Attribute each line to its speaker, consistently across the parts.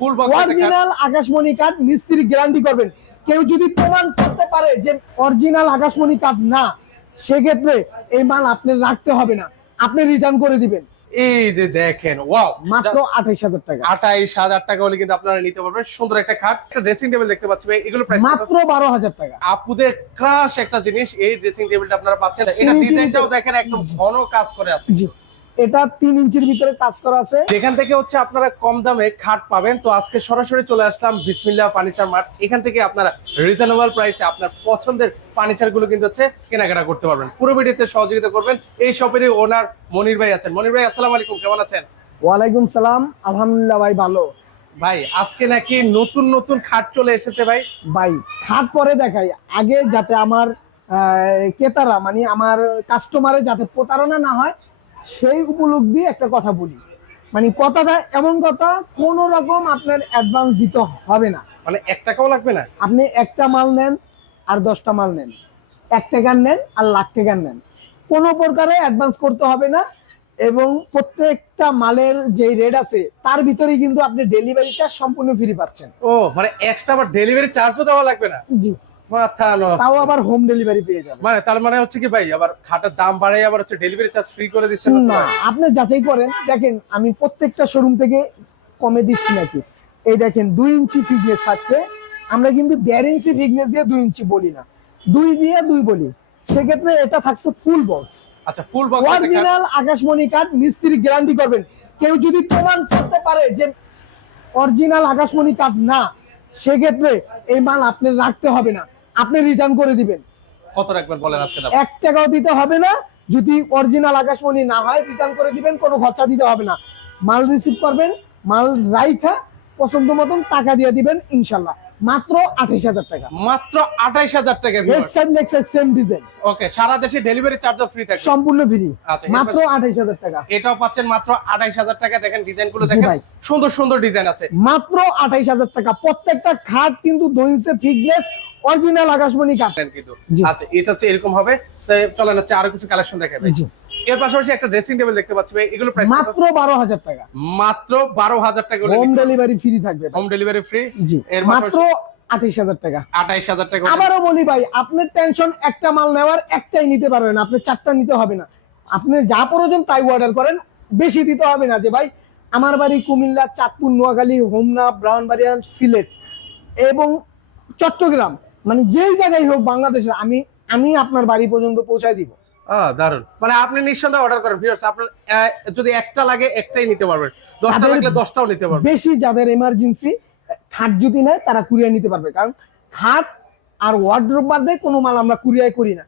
Speaker 1: ফুল
Speaker 2: original আকাশমণি কাঠ মিস্ত্রি গ্যারান্টি করবেন। কেউ যদি প্রমাণ করতে পারে যে অরিজিনাল আকাশমণি কাঠ না সেক্ষেত্রে এই মাল আপনি রাখতে হবে না। আপনি রিটার্ন করে দিবেন।
Speaker 1: এই যে দেখেন ওয়াও
Speaker 2: মাত্র আঠাইশ হাজার টাকা।
Speaker 1: আঠাইশ হাজার টাকা হলে কিন্তু আপনারা নিতে পারবেন। সুন্দর একটা খাট একটা ড্রেসিং টেবিল দেখতে পাচ্ছি এগুলো
Speaker 2: মাত্র বারো হাজার টাকা।
Speaker 1: আপুদের ক্রাশ একটা জিনিস এই ড্রেসিং টেবিলটা আপনারা পাচ্ছেন। এটা ডিজাইনটাও দেখেন একদম ঘন কাজ করে আছে।
Speaker 2: এটা তিন ইঞ্চির ভিতরে কাজ করা আছে।
Speaker 1: যেখান থেকে হচ্ছে আপনারা কম দামে খাট পাবেন তো আজকে সরাসরি চলে আসলাম বিসমিল্লাহ ফার্নিচার মার্ট। এখান থেকে আপনারা রিজনেবল প্রাইসে আপনার পছন্দের ফার্নিচারগুলো কিন্তু হচ্ছে কেনাকাটা করতে পারবেন। পুরো ভিডিওতে সহযোগিতা করবেন। এই শপেরই ওনার মনির ভাই আছেন। মনির ভাই আসসালামু আলাইকুম কেমন আছেন?
Speaker 2: ওয়ালাইকুম সালাম। আলহামদুলিল্লাহ ভাই ভালো।
Speaker 1: ভাই আজকে নাকি নতুন নতুন খাট চলে এসেছে ভাই?
Speaker 2: ভাই খাট পরে দেখাই। আগে যাতে আমার আহ, ক্রেতারা মানে আমার কাস্টমারে যাতে প্রতারণা না হয় সেই উপলব্ধি একটা কথা বলি। মানে কথাটা এমন কথা কোন রকম আপনার অ্যাডভান্স দিতে হবে না।
Speaker 1: মানে এক টাকাও লাগবে না?
Speaker 2: আপনি একটা মাল নেন আর দশটা মাল নেন। এক টাকার নেন আর লাখ টাকার নেন। কোনো প্রকারে অ্যাডভান্স করতে হবে না এবং প্রত্যেকটা মালের যে রেট আছে তার ভিতরে কিন্তু আপনি ডেলিভারি চার্জ সম্পূর্ণ ফ্রি পাচ্ছেন।
Speaker 1: ও মানে এক্সট্রা আবার ডেলিভারি চার্জও দেওয়া লাগবে না?
Speaker 2: জি।
Speaker 1: মাথা
Speaker 2: তাও আবার হোম ডেলিভারি পেয়ে যাবেন
Speaker 1: মানে তার মানে হচ্ছে কি ভাই আবার খাটের দাম বাড়াই আবার হচ্ছে ডেলিভারি চার্জ ফ্রি করে দিচ্ছেন
Speaker 2: না আপনি যাচাই করেন। দেখেন আমি প্রত্যেকটা শোরুম থেকে কমে দিচ্ছি নাকি? এই দেখেন দুই ইঞ্চি ফিটনেস থাকছে। আমরা কিন্তু দেড় ইঞ্চি ফিটনেস দিয়ে দুই ইঞ্চি বলি না। দুই দিয়ে দুই বলি। সেক্ষেত্রে এটা থাকছে ফুল বক্স
Speaker 1: আচ্ছা ফুল বক্স
Speaker 2: অরিজিনাল আকাশমণি কাঠ মিস্ত্রি গ্যারান্টি করবেন। কেউ যদি প্রমাণ করতে পারে যে অরিজিনাল আকাশমণি কাঠ না সেক্ষেত্রে এই মাল আপনি রাখতে হবে না। আপনি রিটার্ন করে দিবেন।
Speaker 1: কত রাখবেন বলেন আজকে দাম?
Speaker 2: এক টাকাও দিতে হবে না যদি অরিজিনাল আকাশমণি না হয় রিটার্ন করে দিবেন কোনো খরচা দিতে হবে না। মাল রিসিভ করবেন মাল রাইখা পছন্দ মতন টাকা দিয়ে দিবেন ইনশাল্লাহ। মাত্র আঠাইশ হাজার টাকা।
Speaker 1: মাত্র আঠাইশ হাজার টাকা
Speaker 2: head side same design
Speaker 1: okay সারা দেশে ডেলিভারি চার্জ ফ্রি থাকবে।
Speaker 2: সম্পূর্ণ ফ্রি
Speaker 1: আচ্ছা,
Speaker 2: মাত্র আঠাইশ হাজার টাকা।
Speaker 1: এটাও পাচ্ছেন মাত্র আঠাইশ হাজার টাকা। দেখেন
Speaker 2: ডিজাইনগুলো
Speaker 1: দেখেন। সুন্দর সুন্দর ডিজাইন আছে।
Speaker 2: মাত্র আঠাইশ হাজার টাকা। প্রত্যেকটা খাট কিন্তু দইনসে ফিটনেস অরিজিনাল আকাশমণি
Speaker 1: দেখেন কিন্তু। আচ্ছা এটা হচ্ছে এরকম হবে। চলেন হচ্ছে আরও কিছু কালেকশন দেখে ভাই। এর পাশাপাশি একটা ড্রেসিং টেবিল দেখতে পাচ্ছি এগুলো প্রাইস
Speaker 2: মাত্র বারো হাজার টাকা।
Speaker 1: মাত্র বারো হাজার টাকা
Speaker 2: হোম ডেলিভারি ফ্রি থাকবে
Speaker 1: হোম ডেলিভারি ফ্রি
Speaker 2: জি।
Speaker 1: এর
Speaker 2: মাত্র আঠাইশ হাজার টাকা।
Speaker 1: আঠাইশ হাজার টাকা
Speaker 2: আবারও বলি ভাই আপনার টেনশন একটা মাল নেওয়ার একটাই নিতে পারবেন আপনি চারটা নিতে হবে না। আপনি যা প্রয়োজন তাই অর্ডার করেন। বেশি দিতে হবে না যে ভাই আমার বাড়ি কুমিল্লা চাঁদপুর নোয়াখালী হোমনা ব্রাহ্মণবাড়িয়া সিলেট এবং চট্টগ্রাম। মানে যেই জায়গায় হোক বাংলাদেশের আমি আমি আপনার বাড়ি পর্যন্ত পৌঁছায় দিব।
Speaker 1: দারুণ মানে আপনি নিঃসন্দেহে অর্ডার করেন ভিউয়ার্স আপনার যদি একটা লাগে একটাই নিতে পারবেন। দশটা
Speaker 2: তাদের-
Speaker 1: লাগলে দশটাও নিতে পারবেন।
Speaker 2: বেশি যাদের এমার্জেন্সি খাট যদি নেয় তারা কুরিয়ার নিতে পারবে। কারণ খাট আর ওয়ার্ড্রোপ বাদে কোনো মাল আমরা কুরিয়ার করি না।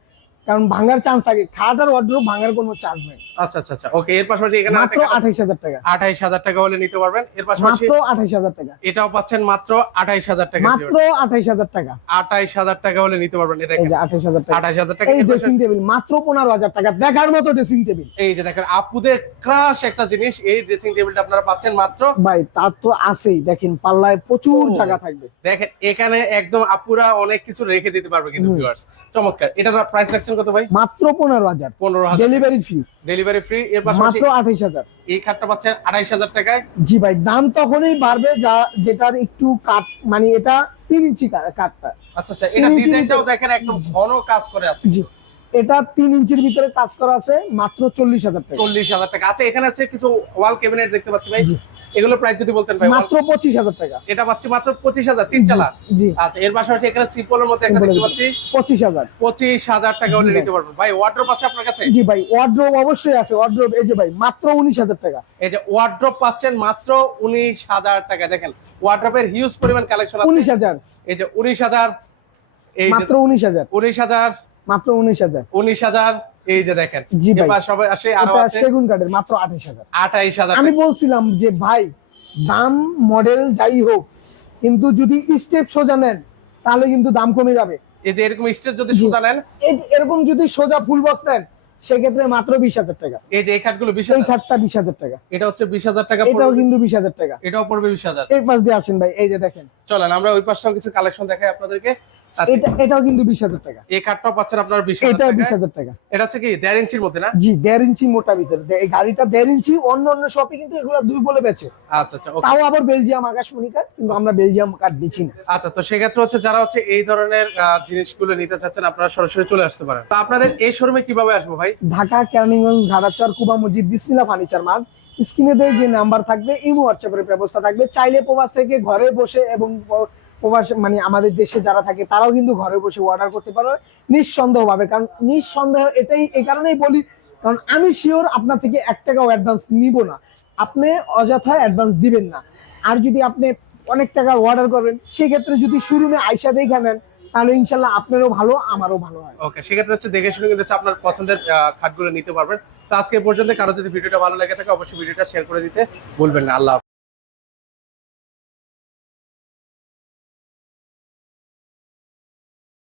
Speaker 2: কারণ ভাঙার চান্স থাকে। খাট আর ওয়ার্ড্রোব ভাঙার কোনো চান্স নেই।
Speaker 1: আচ্ছা আচ্ছা আচ্ছা। ওকে এর পাশাপাশি এখানে
Speaker 2: মাত্র আঠাইশ হাজার টাকা।
Speaker 1: আঠাইশ হাজার টাকা হলে নিতে পারবেন। এর পাশাপাশি
Speaker 2: মাত্র আঠাইশ হাজার টাকা।
Speaker 1: এটাও পাচ্ছেন মাত্র আঠাইশ হাজার টাকা।
Speaker 2: মাত্র আঠাইশ হাজার টাকা।
Speaker 1: আঠাইশ হাজার টাকা হলে নিতে পারবেন। এই
Speaker 2: এই
Speaker 1: দেখেন।
Speaker 2: যে আঠাইশ হাজার টাকা।
Speaker 1: আঠাইশ হাজার টাকা।
Speaker 2: এই ড্রেসিং টেবিল মাত্র পনেরো হাজার টাকা। দেখার মতো ড্রেসিং টেবিল
Speaker 1: এই যে দেখেন আপুদের ক্রাশ একটা জিনিস এই ড্রেসিং টেবিলটা আপনারা পাচ্ছেন মাত্র
Speaker 2: ভাই তার তো আছেই। দেখেন পাল্লায় প্রচুর। জায়গা থাকবে।
Speaker 1: দেখেন এখানে একদম আপুরা অনেক কিছু রেখে দিতে পারবে কিন্তু। ভিউয়ার্স চমৎকার। এটার প্রাইস রাখছেন কত ভাই?
Speaker 2: মাত্র পনেরো হাজার।
Speaker 1: পনেরো হাজার।
Speaker 2: ডেলিভারি ফি
Speaker 1: ডেলিভারি ফ্রি এর
Speaker 2: মাত্র আঠাইশ হাজার।
Speaker 1: এই খাটটা পাচ্ছেন আড়াইশ হাজার টাকায়।
Speaker 2: জি ভাই দাম তখনই বাড়বে যা যেটার একটু কাট মানে এটা তিন ইঞ্চি কা- কাঠটা।
Speaker 1: আচ্ছা আচ্ছা এটা ডিজাইনটাও দেখেন একদম ঘন কাজ করে আছে।
Speaker 2: জি এটা তিন ইঞ্চির ভিতরে কাজ করা আছে মাত্র চল্লিশ হাজার টাকা।
Speaker 1: চল্লিশ হাজার টাকা। আচ্ছা এখানে আছে কিছু ওয়াল ক্যাবিনেট দেখতে পাচ্ছি ভাই। এগুলো প্রাইস যদি বলতেন ভাই
Speaker 2: মাত্র পঁচিশ হাজার টাকা।
Speaker 1: এটা পাচ্ছি মাত্র পঁচিশ হাজার তিন চালা।
Speaker 2: জি
Speaker 1: আচ্ছা এর পাশাপাশি এখানে সিম্পলের মধ্যে একটা দেখতে পাচ্ছি।
Speaker 2: পঁচিশ হাজার।
Speaker 1: পঁচিশ হাজার টাকা হলে নিতে পারবেন ভাই ওয়ার্ড্রোপ আছে আপনার কাছে?
Speaker 2: জি ভাই ওয়ার্ড্রোব অবশ্যই আছে। ওয়ার্ড্রোব এই যে ভাই মাত্র উনিশ হাজার টাকা।
Speaker 1: এই যে ওয়ার্ড্রোপ পাচ্ছেন মাত্র উনিশ হাজার টাকা। দেখেন ওয়ার্ড্রোপের হিউজ পরিমাণ কালেকশন
Speaker 2: উনিশ
Speaker 1: আছে
Speaker 2: হাজার।
Speaker 1: এই যে উনিশ হাজার এই
Speaker 2: মাত্র উনিশ হাজার।
Speaker 1: উনিশ হাজার
Speaker 2: মাত্র উনিশ হাজার।
Speaker 1: উনিশ হাজার এই যে দেখেন
Speaker 2: জি ভাই।
Speaker 1: সবাই আসে
Speaker 2: আরও
Speaker 1: আছে।
Speaker 2: সেগুন কাঠের মাত্র আমি বলছিলাম যে ভাই দাম মডেল যাই হোক কিন্তু যদি স্টেপ সোজা নেন তাহলে কিন্তু দাম কমে যাবে।
Speaker 1: এই যে এরকম স্টেজ যদি
Speaker 2: জি।
Speaker 1: সুতা নেন?
Speaker 2: এরকম যদি সোজা ফুল বক্স নেন সেক্ষেত্রে মাত্র বিশ হাজার টাকা।
Speaker 1: এই যে এই খাটগুলো বিশ
Speaker 2: এই খাটটা বিশ হাজার টাকা।
Speaker 1: এটা হচ্ছে বিশ হাজার টাকা
Speaker 2: এটাও কিন্তু বিশ হাজার টাকা।
Speaker 1: এটাও পড়বে বিশ হাজার।
Speaker 2: এই পাশ দিয়ে আসেন ভাই এই যে দেখেন।
Speaker 1: চলেন আমরা ওই পাশটাও কিছু কালেকশন দেখাই আপনাদেরকে।
Speaker 2: এটা এটাও কিন্তু বিশ হাজার টাকা।
Speaker 1: এই খাটটাও পাচ্ছেন আপনার বিশ
Speaker 2: এটা বিশ
Speaker 1: হাজার
Speaker 2: হাজার টাকা।
Speaker 1: এটা হচ্ছে কি দেড় ইঞ্চির মধ্যে না?
Speaker 2: জি দেড় ইঞ্চি মোটা ভিতরে। এই গাড়িটা দেড় ইঞ্চি অন্য অন্য শপে কিন্তু এগুলো দুই বলে বেচে।
Speaker 1: আচ্ছা আচ্ছা
Speaker 2: তাও আবার বেলজিয়াম আকাশমণি কাঠ কিন্তু আমরা বেলজিয়াম কাঠ বেচি না।
Speaker 1: আচ্ছা তো সেক্ষেত্রে হচ্ছে যারা হচ্ছে এই ধরনের জিনিসগুলো নিতে চাচ্ছেন আপনারা সরাসরি চলে আসতে পারেন। তো আপনাদের এই শোরুমে কীভাবে আসব ভাই?
Speaker 2: ঢাকা কেরানীগঞ্জ ঘাটাচর কুবা মসজিদ ফার্নিচার মার্ট। স্ক্রিনে দেয় যে নাম্বার থাকবে ইমো হোয়াটসঅ্যাপের ব্যবস্থা থাকবে। চাইলে প্রবাস থেকে ঘরে বসে এবং প্রবাস মানে আমাদের দেশে যারা থাকে, তারাও কিন্তু ঘরে বসে অর্ডার করতে পারবে নিঃসন্দেহ ভাবে কারণ নিঃসন্দেহ এটাই, এই কারণেই বলি, কারণ আমি শিওর আপনার থেকে এক টাকাও অ্যাডভান্স নিব না। আপনি অযথা অ্যাডভান্স দিবেন না। আর যদি আপনি অনেক টাকা অর্ডার করবেন, সেক্ষেত্রে যদি শোরুমে আইসা দেখে নেন, তাহলে ইনশাল্লাহ আপনারও ভালো, আমারও ভালো হয়।
Speaker 1: ওকে সেক্ষেত্রে হচ্ছে দেখে শুনে কিন্তু আপনার পছন্দের খাটগুলো নিতে পারবেন। তো আজকে পর্যন্ত কারও যদি ভিডিওটা ভালো লেগে থাকে, অবশ্যই ভিডিওটা শেয়ার করে দিতে ভুলবেন না। আল্লাহ।